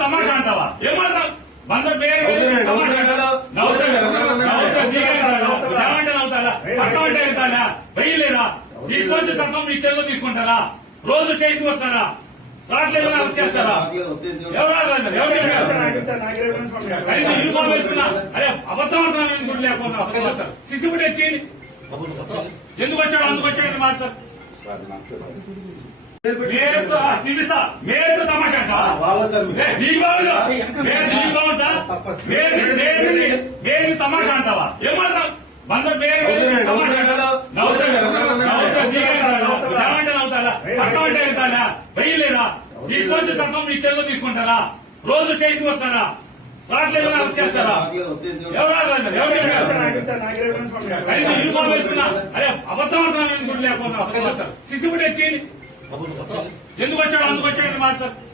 తమాషా అంటావా ఏమంటావు వంద పేరు చట్టం అంటే వెళ్తాడా వెయ్యలేదా తీసుకొచ్చి చట్టం మీ చేతిలో తీసుకుంటారా రోజు స్టేషన్ వస్తారా రావట్లేదు అరెస్ట్ చేస్తారా యూనిఫామ్ వేసుకున్నా అదే అబద్ధం అంటున్నా లేకపోతే సిసిబుడ్ ఎత్తి ఎందుకు వచ్చాడు అందుకు వచ్చాడని మాట్లాడతారు మేరకు తమాషా మేరు తమాషా అంటావా ఏమంటావు వంద పేరు చట్టం అంటే వెళ్తాడా వెయ్యలేదా తీసుకొచ్చి చట్టం మీ చేతిలో తీసుకుంటారా రోజు స్టేషన్ వస్తారా రావట్లేదు అరెస్ట్ చేస్తారా యూనిఫామ్ వేసుకున్నా అదే అబద్ధం అంటున్నా లేకపోతే సిసిబుడ్ ఎత్తి ఎందుకు వచ్చాడు అందుకు వచ్చాడని మాట్లాడతారు